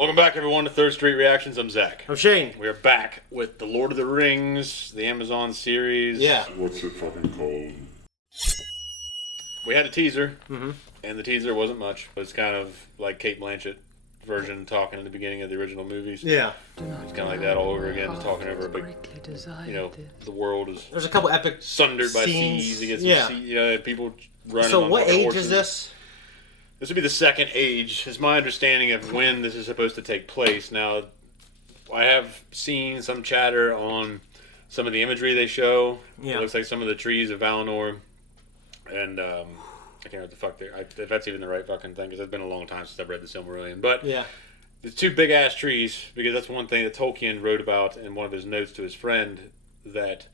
Welcome back, everyone, to Third Street Reactions. I'm Zach. I'm Shane. We are back with the Lord of the Rings, the Amazon series. Yeah. What's it fucking called? We had a teaser, and the teaser wasn't much. It was kind of like Cate Blanchett version talking in the beginning of the original movies. Yeah. It's kind of like that all over again, just talking over a big, the world is There's a couple epic sundered by scenes. seas. You get some Yeah. people running So on what fucking age horses. is this? This would be the second age, is my understanding of when this is supposed to take place. Now, I have seen some chatter on some of the imagery they show. Yeah. It looks like some of the trees of Valinor, and I can't remember what the fuck if that's even the right fucking thing, because it's been a long time since I've read the Silmarillion. But Yeah. the two big-ass trees, because that's one thing that Tolkien wrote about in one of his notes to his friend, that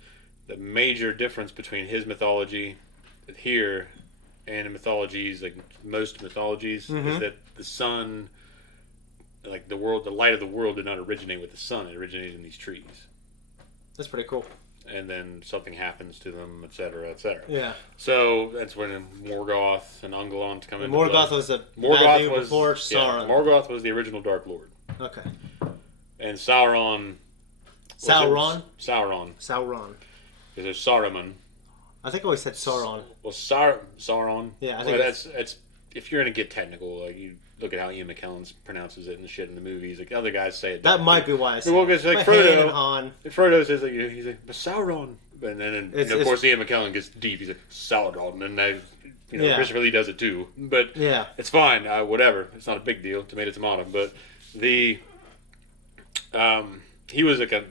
the major difference between his mythology here and in mythologies, like most mythologies, is that the sun, like the world, the light of the world did not originate with the sun. It originated in these trees. That's pretty cool. And then something happens to them, etc., etc. Yeah. So that's when Morgoth and Ungoliant come And into Morgoth play. was the Morgoth bad dude was before Sauron. Morgoth was the original Dark Lord, Okay. and Sauron. Sauron? Sauron. Sauron. Because there's Saruman. I think I always said Sauron. Well, Sauron. Yeah, I think that's if you're gonna get technical, like you look at how Ian McKellen pronounces it and the shit in the movies. Like other guys say it. That might be why I said Well, because like Han and Frodo, Han. Frodo says like he's like, but Sauron, and then It's- of course Ian McKellen gets deep. He's like Sauron, and Yeah. Christopher Lee does it too. But Yeah. it's fine. Whatever. It's not a big deal. Tomato, tomato. But the he was like a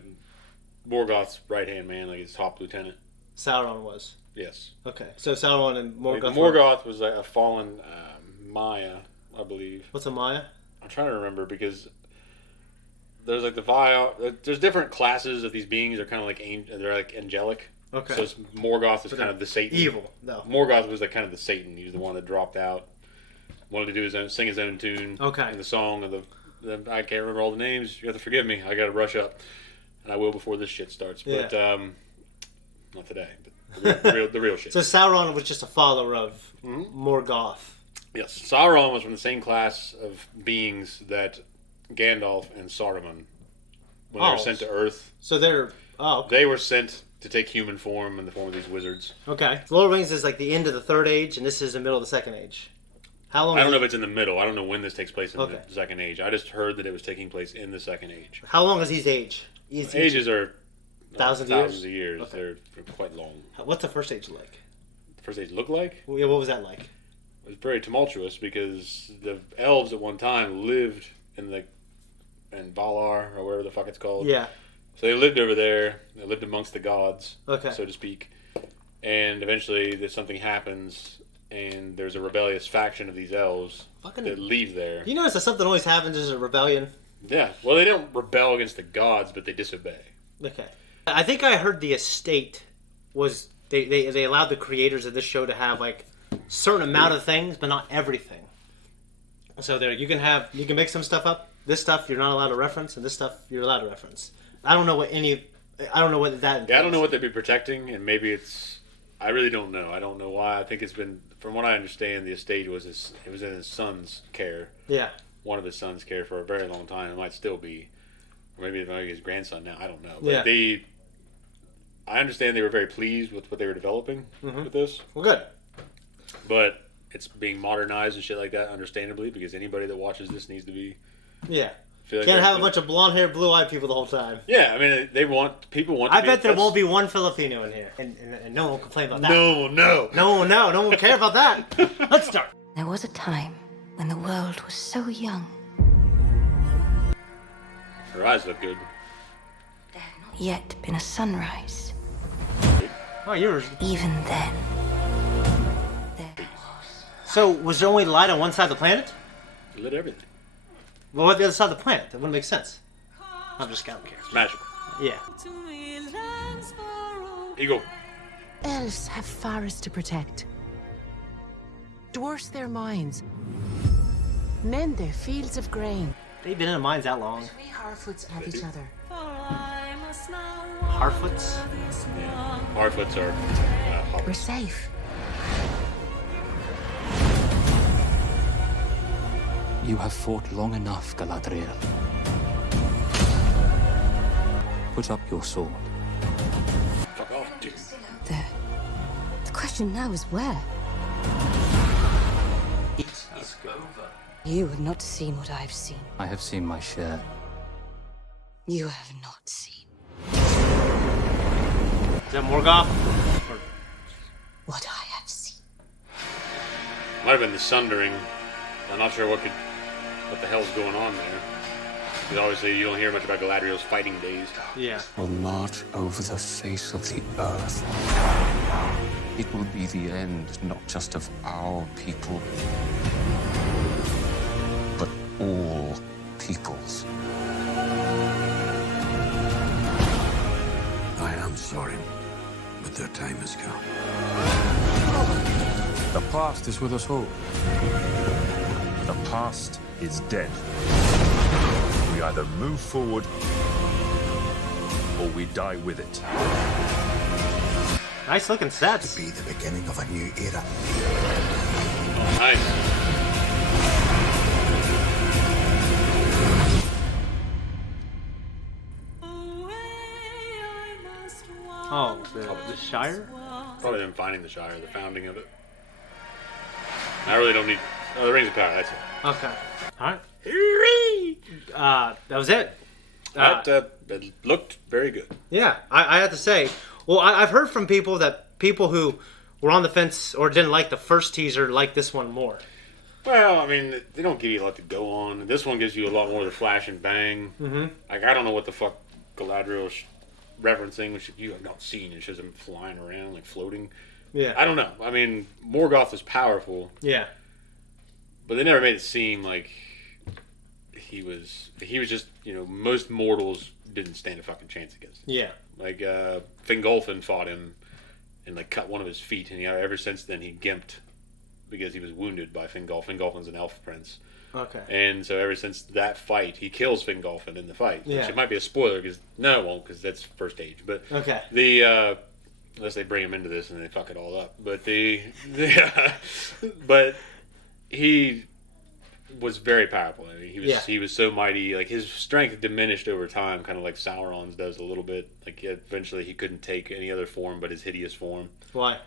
Morgoth's right hand man, like his top lieutenant. Sauron was. Yes. Okay. So Sauron and Morgoth. Like, Morgoth was a fallen Maya, I believe. What's a Maya? I'm trying to remember because there's like there's different classes of these beings. They're kind of like they're like angelic. Okay. So Morgoth is kind of the Satan. Evil, though. Morgoth was like kind of the Satan. He was the one that dropped out. Wanted to do his own, sing his own tune. Okay. In the song of I can't remember all the names. You have to forgive me. I got to brush up, and I will before this shit starts. Yeah. But not today. But the real shit. So Sauron was just a follower of Morgoth. Yes, Sauron was from the same class of beings that Gandalf and Saruman, when they were sent to Earth, So they're... Oh, okay. they were sent to take human form in the form of these wizards. Okay. Lord of the Rings is like the end of the third age, and this is the middle of the second age. How long? I don't know if it's in the middle. I don't know when this takes place in Okay. the second age. I just heard that it was taking place in the second age. How long is each age? Ages are Thousands of years. Okay. They're quite long. What's the first age like? The first age looked like? Well, yeah, what was that like? It was very tumultuous because the elves at one time lived in Valar, or whatever the fuck it's called. Yeah. So they lived over there. They lived amongst the gods, Okay. so to speak. And eventually, something happens, and there's a rebellious faction of these elves that leave there. You notice that something always happens as a rebellion? Yeah. Well, they don't rebel against the gods, but they disobey. Okay. I think I heard the estate was... They allowed the creators of this show to have, like, certain amount of things, but not everything. So there, you can mix some stuff up. This stuff you're not allowed to reference, and this stuff you're allowed to reference. I don't know what that... Yeah, I don't know what they'd be protecting, and maybe it's... I really don't know. I don't know why. I think it's been... From what I understand, the estate was it was in his son's care. Yeah. One of his sons' care for a very long time. It might still be. Or maybe his grandson now. I don't know. But Yeah. I understand they were very pleased with what they were developing with this. Well, good. But it's being modernized and shit like that, understandably, because anybody that watches this needs to be... Yeah. Feel like Can't have a bunch of blonde-haired, blue-eyed people the whole time. Yeah, I mean, people want to I bet there won't be one Filipino in here. And no one will complain about that. No. No one will care about that. Let's start. There was a time when the world was so young, Her eyes look good. there had not yet been a sunrise. Oh, you're... Even then, there was. So, was there only light on one side of the planet? It lit everything. Well, what the other side of the planet? That wouldn't make sense. I'm just kind of curious. It's magical. Yeah. Eagle. Elves have forests to protect. Dwarfs their mines. Men their fields of grain. They've been in the mines that long. We Harfoots have each other. Harfoots? Yeah. Harfoots are We're hobbits. safe. You have fought long enough, Galadriel. Put up your sword. Fuck off, dude. There. The question now is where? It's over. You have not seen what I've seen. I have seen my share. You have not seen Is that Morgoth? Or... what I have seen. Might have been the Sundering. I'm not sure what the hell's going on there. Because obviously you don't hear much about Galadriel's fighting days. Yeah. Will march over the face of the earth. It will be the end, not just of our people, but all peoples. I am sorry, but their time has come. The past is with us all. The past is dead. We either move forward or we die with it. Nice looking sets. Be the beginning of a new era. Oh, nice. Oh, the Shire? Probably them finding the Shire, the founding of it. I really don't need... Oh, the Rings of Power, that's it. Okay. Alright. That was it. That looked very good. Yeah, I have to say. Well, I've heard from people who were on the fence or didn't like the first teaser like this one more. Well, I mean, they don't give you a lot to go on. This one gives you a lot more of the flash and bang. Mm-hmm. Like, I don't know what the fuck Galadriel is referencing, which you have not seen. It shows him flying around, like floating. Yeah. I don't know. I mean, Morgoth is powerful. Yeah. But they never made it seem like he was just, most mortals didn't stand a fucking chance against him. Yeah. Like, Fingolfin fought him and, like, cut one of his feet. And, ever since then he gimped because he was wounded by Fingolfin. Fingolfin's an elf prince. Okay. And so ever since that fight, he kills Fingolfin in the fight. Yeah. Which it might be a spoiler, because no, it won't, because that's first age. But okay. Unless they bring him into this and they fuck it all up. But but he was very powerful. I mean, he was so mighty. Like, his strength diminished over time, kind of like Sauron's does a little bit. Like, eventually he couldn't take any other form but his hideous form. Why?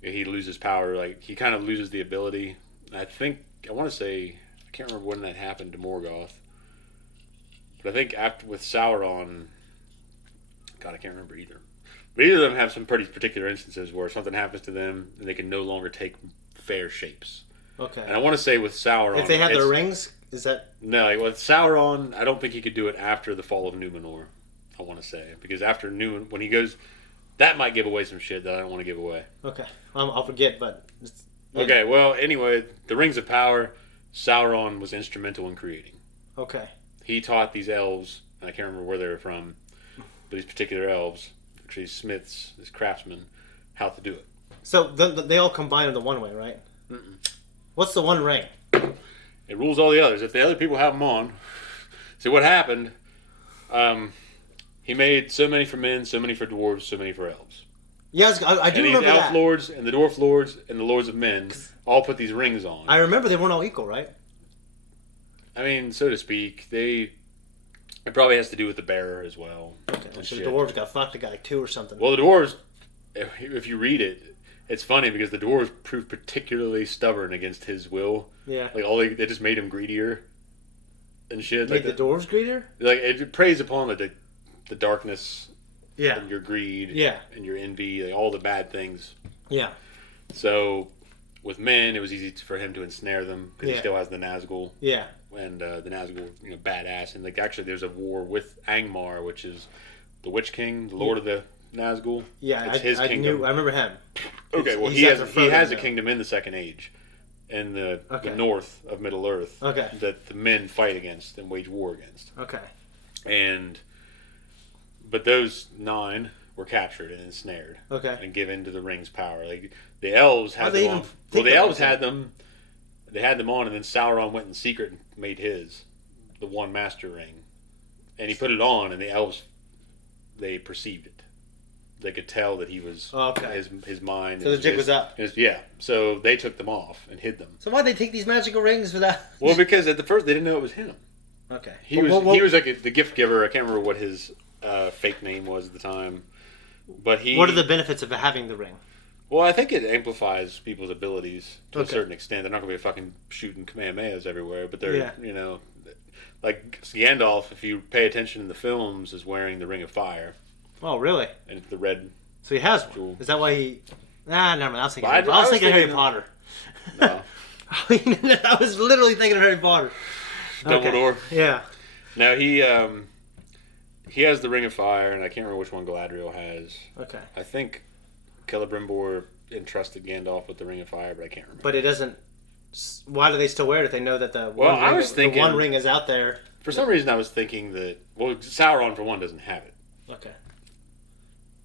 He loses power. Like, he kind of loses the ability. I want to say, I can't remember when that happened to Morgoth. But I think with Sauron, God, I can't remember either. But either of them have some pretty particular instances where something happens to them and they can no longer take fair shapes. Okay. And I want to say with Sauron, if they have their rings, is that... No, like with Sauron, I don't think he could do it after the fall of Numenor, I want to say. Because after Numenor, when he goes... That might give away some shit that I don't want to give away. Okay. I'll forget, but... Okay, well, anyway, the Rings of Power, Sauron was instrumental in creating. Okay. He taught these elves, and I can't remember where they were from, but these particular elves, these smiths, these craftsmen, how to do it. So they all combine into one way, right? Mm-mm. What's the one ring? It rules all the others. If the other people have them on... See, what happened... he made so many for men, so many for dwarves, so many for elves. Yes, I do remember that. And the elf lords and the dwarf lords and the lords of men all put these rings on. I remember they weren't all equal, right? I mean, so to speak. It probably has to do with the bearer as well. Okay, so the dwarves got fucked at like 2 or something. Well, the dwarves, if you read it, it's funny because the dwarves proved particularly stubborn against his will. Yeah. Like, they just made him greedier and shit. Made the dwarves greedier? Like, it preys upon the darkness, yeah, and your greed, yeah, and your envy, like all the bad things. Yeah. So with men, it was easy for him to ensnare them because he still has the Nazgul. Yeah. And the Nazgul, badass, and like actually, there's a war with Angmar, which is the Witch King, the Lord of the Nazgul. Yeah, it's his kingdom. I remember him. Okay, well he has a kingdom in the Second Age, in the north of Middle Earth. Okay. That the men fight against and wage war against. Okay. But those 9 were captured and ensnared. Okay. And given to the ring's power. Like the elves had them on. Well, the elves had them. They had them on, and then Sauron went in secret and made the one master ring, and he put it on, and the elves, they perceived it. they could tell that he was his mind. So the jig was up. Yeah. So they took them off and hid them. So why'd they take these magical rings without? Well, because at the first they didn't know it was him. Okay. He was like the gift giver. I can't remember what his fake name was at the time, but he. What are the benefits of having the ring? Well, I think it amplifies people's abilities to a certain extent. They're not going to be fucking shooting Kamehamehas everywhere, but they're like Gandalf. If you pay attention in the films, is wearing the Ring of Fire. Oh, really? And it's the red. So he has one. Jewel. Is that why he? Nah, never mind. I was thinking Harry Potter. No. I was literally thinking of Harry Potter. Dumbledore. Okay. Yeah. Now he has the Ring of Fire, and I can't remember which one Galadriel has. Okay. I think Celebrimbor entrusted Gandalf with the Ring of Fire, but I can't remember. But it doesn't. Why do they still wear it if they know that the one ring is out there? For some reason, I was thinking that Sauron for one doesn't have it. Okay.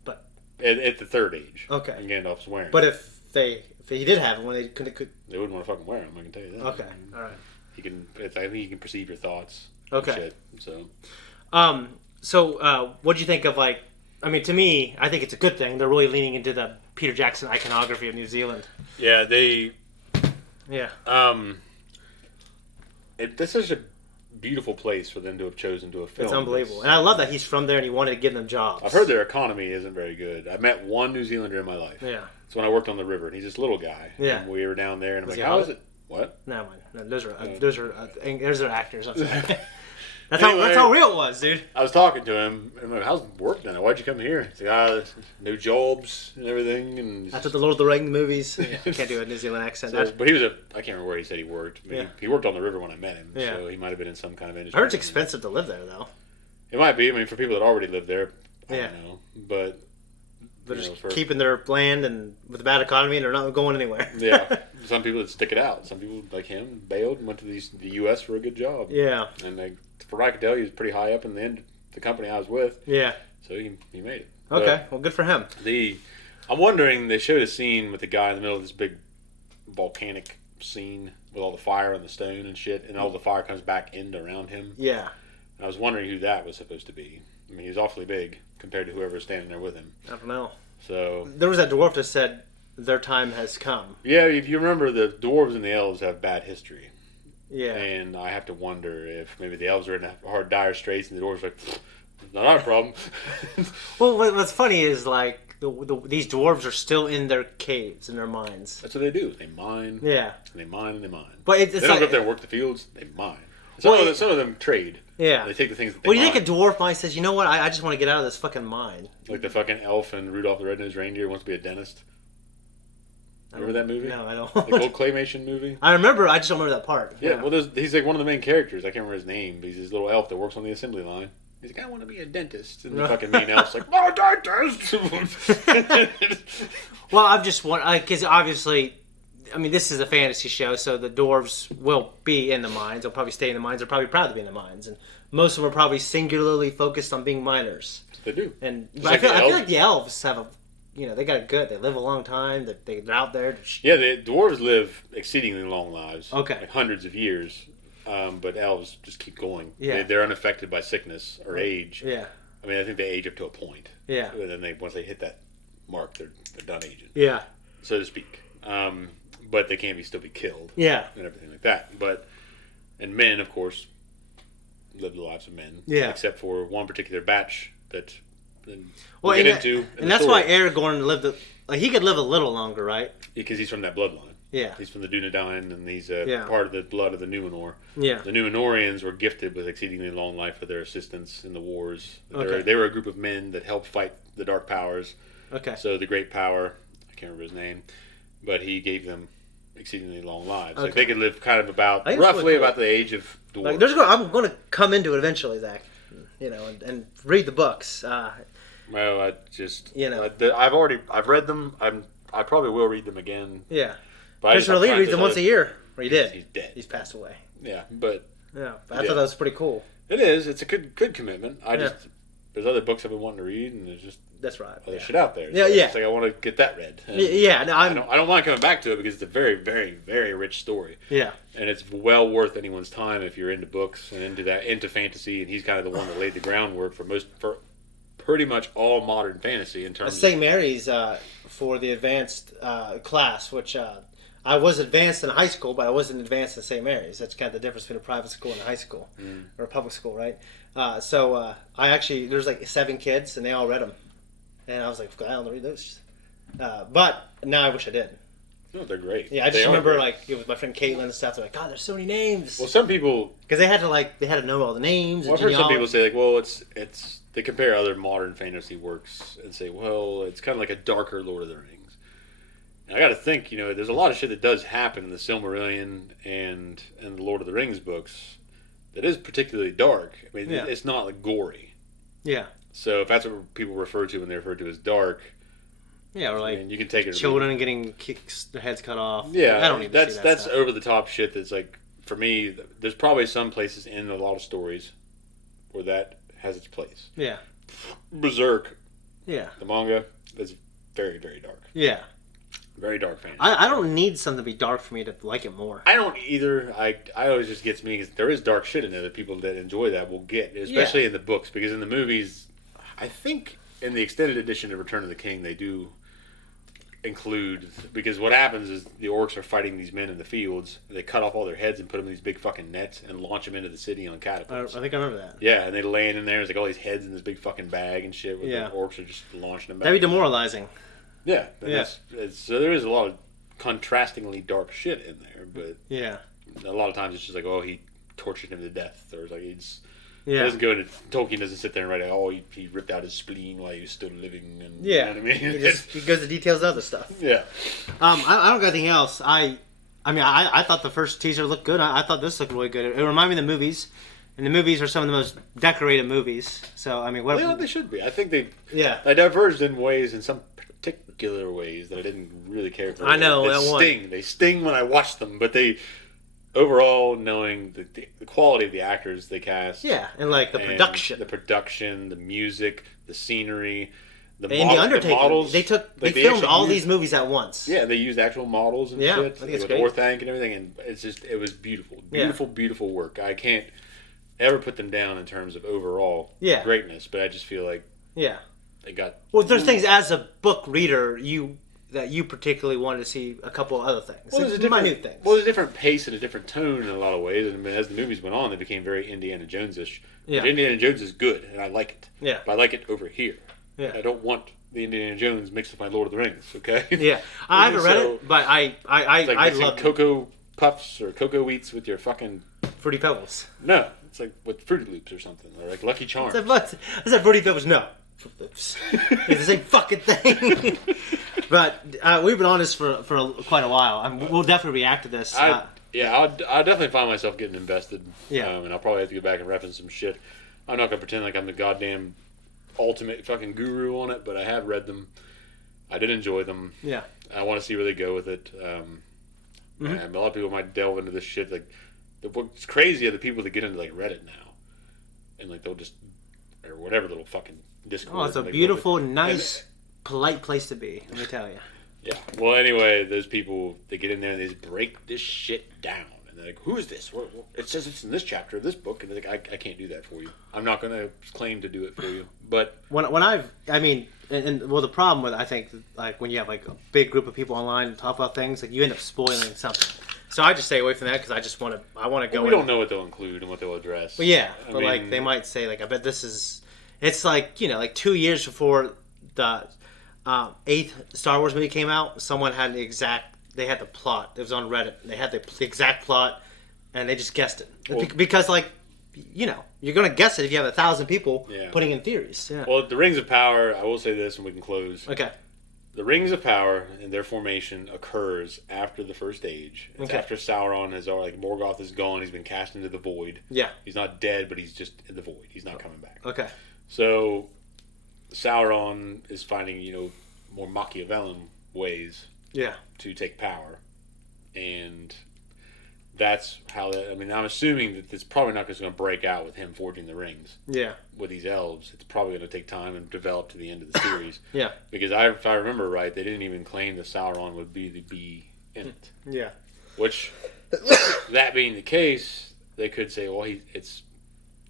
But at the Third Age. Okay. And Gandalf's wearing. But if he did have it, when they could they wouldn't want to fucking wear him. I can tell you that. Okay. All right. I think he can perceive your thoughts. Okay. Shit, so. What do you think of I mean, to me, I think it's a good thing. They're really leaning into the Peter Jackson iconography of New Zealand. Yeah, they. Yeah. This is a beautiful place for them to have chosen to have filmed. It's unbelievable, and I love that he's from there and he wanted to give them jobs. I've heard their economy isn't very good. I met one New Zealander in my life. Yeah. It's when I worked on the river, and he's this little guy. Yeah. And we were down there, and I'm like, how is it? What? No, man. No, those are actors. I'm sorry. That's how real it was, dude. I was talking to him, and I'm like, how's work done? Why'd you come here? He's like, new jobs and everything. And after the Lord of the Rings movies, I can't do a New Zealand accent. But he was I can't remember where he said he worked. I mean, he worked on the river when I met him, yeah. so he might have been in some kind of industry. I heard it's expensive to live there, though. It might be. I mean, for people that already live there, I don't know. But they're just keeping their land and with a bad economy, and they're not going anywhere. Yeah. Some people that stick it out. Some people like him bailed and went to the U.S. for a good job. Yeah. And for what I could tell, he was pretty high up in the company I was with. Yeah. So he made it. Okay. Well, good for him. I'm wondering, they showed a scene with the guy in the middle of this big volcanic scene with all the fire on the stone and shit, and all the fire comes back in around him. Yeah. And I was wondering who that was supposed to be. I mean, he's awfully big compared to whoever's standing there with him. I don't know. So there was that dwarf that said their time has come. Yeah, if you remember, the dwarves and the elves have bad history. Yeah. And I have to wonder if maybe the elves are in hard, dire straits, and the dwarves are like, not our problem. Well, what's funny is these dwarves are still in their caves, in their mines. That's what they do. They mine. Yeah. And they mine and they mine. But they don't go up there and work the fields. They mine. Some of them trade. Yeah. They take the things that they mine. You think a dwarf mine says, you know what, I just want to get out of this fucking mine. Like the fucking elf and Rudolph the Red-Nosed Reindeer wants to be a dentist. Remember that movie? No, I don't. The old claymation movie? I remember, I just don't remember that part. Yeah, well, he's like one of the main characters. I can't remember his name, but he's this little elf that works on the assembly line. He's like, I want to be a dentist. And the fucking mean elf's like, no, dentist! Well, I'm just wondering, because obviously, I mean, this is a fantasy show, so the dwarves will be in the mines. They'll probably stay in the mines. They're probably proud to be in the mines. And most of them are probably singularly focused on being miners. They do. But I feel like the elves have they got it good. They live a long time. They're out there. Yeah, the dwarves live exceedingly long lives. Okay. Like hundreds of years. But elves just keep going. Yeah. They're unaffected by sickness or age. Yeah. I mean, I think they age up to a point. Yeah. And then once they hit that mark, they're done aging. Yeah. So to speak. But they can still be killed. Yeah. And everything like that. And men, of course, live the lives of men. Yeah. Except for one particular batch that we'll get into. And that's why Aragorn lived. He could live a little longer, right? Because he's from that bloodline. Yeah. He's from the Dunedain, and he's part of the blood of the Numenor. Yeah. The Numenorians were gifted with exceedingly long life for their assistance in the wars. Okay. They were a group of men that helped fight the Dark Powers. Okay. So the Great Power, I can't remember his name, but he gave them exceedingly long lives. Okay. Like they could live kind of roughly about the age of dwarves. I'm going to come into it eventually, Zakk. And read the books. Well, I've read them. I probably will read them again. Yeah. Christopher Lee reads them once a year. Or he did. He's dead. He's passed away. Yeah, but I thought that was pretty cool. It is. It's a good commitment. There's other books I've been wanting to read, and there's just other shit out there. Yeah, so it's like I want to get that read. And I don't mind coming back to it because it's a very, very, very rich story. Yeah, and it's well worth anyone's time if you're into books and into fantasy. And he's kind of the one that laid the groundwork for pretty much all modern fantasy in terms St. Mary's for the advanced class, which I was advanced in high school, but I wasn't advanced in St. Mary's. That's kind of the difference between a private school and a high school, or a public school, right? So I actually, there's like 7 kids, and they all read them. And I was like, I don't read those. But now I wish I did. No, they're great. Yeah, I just remember like it was my friend Caitlin and stuff. They're like, God, there's so many names. Well, some people, because they had to know all the names. Well, I've heard some people say like, well, it's they compare other modern fantasy works and say, well, it's kind of like a darker Lord of the Rings. And I got to think, there's a lot of shit that does happen in the Silmarillion and the Lord of the Rings books that is particularly dark. I mean, it's not like gory. Yeah. So if that's what people refer to when they refer to as dark. Yeah, or like you can take it children getting their heads cut off. Yeah, I don't need to see that's stuff. over the top shit. That's like, for me, there's probably some places in a lot of stories where that has its place. Yeah. Berserk. Yeah. The manga is very, very dark. Yeah. Very dark fantasy. I don't need something to be dark for me to like it more. I don't either. I always just gets me because there is dark shit in there that people that enjoy that will get, especially in the books, because in the movies, I think in the extended edition of Return of the King they do include, because what happens is the orcs are fighting these men in the fields. They cut off all their heads and put them in these big fucking nets and launch them into the city on catapults. I think I remember that. Yeah, and they laying in there. There's like all these heads in this big fucking bag and shit. Where the orcs are just launching them back. That'd be demoralizing. Yeah, so there is a lot of contrastingly dark shit in there, but a lot of times it's just like, oh, he tortured him to death, or like it doesn't go into Tolkien doesn't sit there and write, oh, he ripped out his spleen while he was still living, and you know what I mean. He goes to details of other stuff. Yeah. I don't got anything else. I thought the first teaser looked good. I thought this looked really good. It reminded me of the movies. And the movies are some of the most decorated movies. So, I mean, what... they should be. I think they diverged in ways, in some particular ways that I didn't really care for. I know, They sting when I watch them, but they... Overall, knowing the quality of the actors they cast. Yeah, and like the production. The production, the music, the scenery... The Undertaking, models, they filmed all these movies at once. Yeah, they used actual models and shit. I think it's with great. Orthanc and everything, and it was beautiful. Beautiful work. I can't ever put them down in terms of overall greatness, but I just feel like they got... Well, there's things as a book reader that you particularly wanted to see a couple of other things. Well, there's minute things. Well, there's a different pace and a different tone in a lot of ways, and as the movies went on, they became very Indiana Jones-ish. Yeah. Indiana Jones is good, and I like it. Yeah. But I like it over here. Yeah. I don't want the Indiana Jones mixed with my Lord of the Rings, okay? Yeah. I haven't read it, but I love Cocoa Puffs or Cocoa Wheats with your fucking... Fruity Pebbles. No. It's like with Fruity Loops or something, or like Lucky Charms. I said Fruity Pebbles, no. Fruity Loops. It's the same fucking thing. But we've been on this for quite a while. We'll definitely react to this. I'll definitely find myself getting invested. Yeah. And I'll probably have to go back and reference some shit. I'm not going to pretend like I'm the goddamn ultimate fucking guru on it, but I have read them. I did enjoy them. Yeah. I want to see where they go with it. And a lot of people might delve into this shit. Like, what's crazy are the people that get into like Reddit now, and like they'll just, or whatever little fucking Discord. Oh, it's a beautiful, nice, polite place to be. Let me tell you. Yeah. Well, anyway, those people they get in there and they just break this shit down. And they're like, who is this? It says it's in this chapter of this book, and they're like, I can't do that for you. I'm not going to claim to do it for you. But the problem with, I think, like when you have like a big group of people online and talk about things, like you end up spoiling something. So I just stay away from that because I want to go. We don't know what they'll include and what they'll address. Well, yeah, like they might say like, I bet this is. It's like like 2 years before the 8th Star Wars movie came out, someone had they had the plot. It was on Reddit. They had the exact plot, and they just guessed it. Because, like, you're going to guess it if you have 1,000 people putting in theories. Yeah. Well, the Rings of Power, I will say this, and we can close. Okay. The Rings of Power and their formation occurs after the First Age. It's after Sauron has already, Morgoth is gone. He's been cast into the void. Yeah. He's not dead, but he's just in the void. He's not coming back. Okay. So, Sauron is finding, more Machiavellian ways to take power. And that's how I'm assuming that it's probably not just going to break out with him forging the rings. Yeah. With these elves. It's probably going to take time and develop to the end of the series. Yeah. Because if I remember right, they didn't even claim that Sauron would be the bee in it. Yeah. Which, that being the case, they could say, well, it's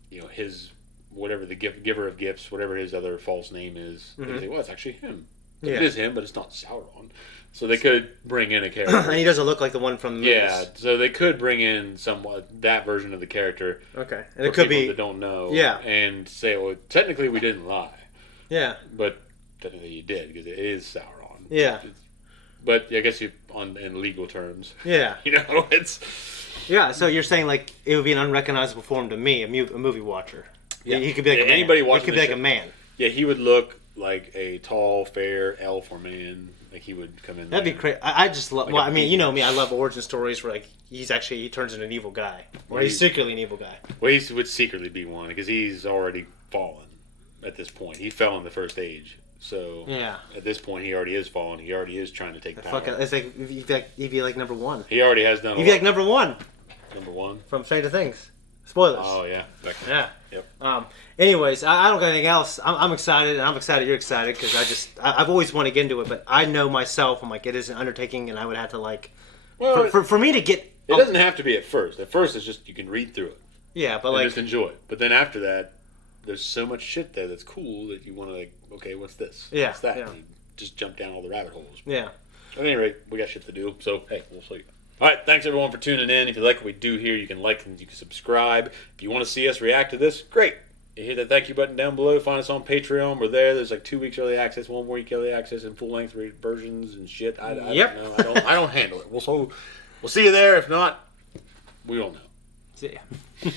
his whatever the giver of gifts, whatever his other false name is. They say, well, it's actually him. Yeah. It is him, but it's not Sauron. So they could bring in a character. And he doesn't look like the one from the movies. Yeah, so they could bring in somewhat that version of the character. Okay. And it could be that don't know. Yeah. And say, well, technically we didn't lie. Yeah. But technically you did, because it is Sauron. Yeah. But I guess in legal terms. Yeah. It's... Yeah, so you're saying, like, it would be an unrecognizable form to me, a movie watcher. Yeah. He could be like a man. Anybody watching he could be like a man. Yeah, he would look like a tall, fair elf or man. Like, he would come in. That'd be crazy. I just love... Like well, I mean, you know me. I love origin stories where, like, he turns into an evil guy. Or he's secretly an evil guy. Well, he would secretly be one, because he's already fallen at this point. He fell in the first age. So, yeah. At this point, he already is fallen. He already is trying to take power. It's like, he'd be like number one. He already has done He'd be like number one. Number one? From Stranger Things. Spoilers. Oh, yeah. Yeah. Yep. Anyways, I don't got anything else. I'm excited, and I'm excited you're excited, because I've always wanted to get into it, but I know myself, I'm like, it is an undertaking, and I would have to, like... Well, for me to get... It doesn't have to be at first. At first, it's just you can read through it. Yeah, but and like... just enjoy it. But then after that, there's so much shit there that's cool that you want to, like, okay, what's this? Yeah. What's that? Yeah. And you just jump down all the rabbit holes. Yeah. At any rate, we got shit to do, so, hey, we'll see. All right, thanks everyone for tuning in. If you like what we do here, you can like and you can subscribe. If you want to see us react to this, great. You hit that thank you button down below. Find us on Patreon. We're there. There's like 2 weeks early access, 1 week early access, and full length versions and shit. I don't know. I don't handle it. We'll see you there. If not, we don't know. See ya.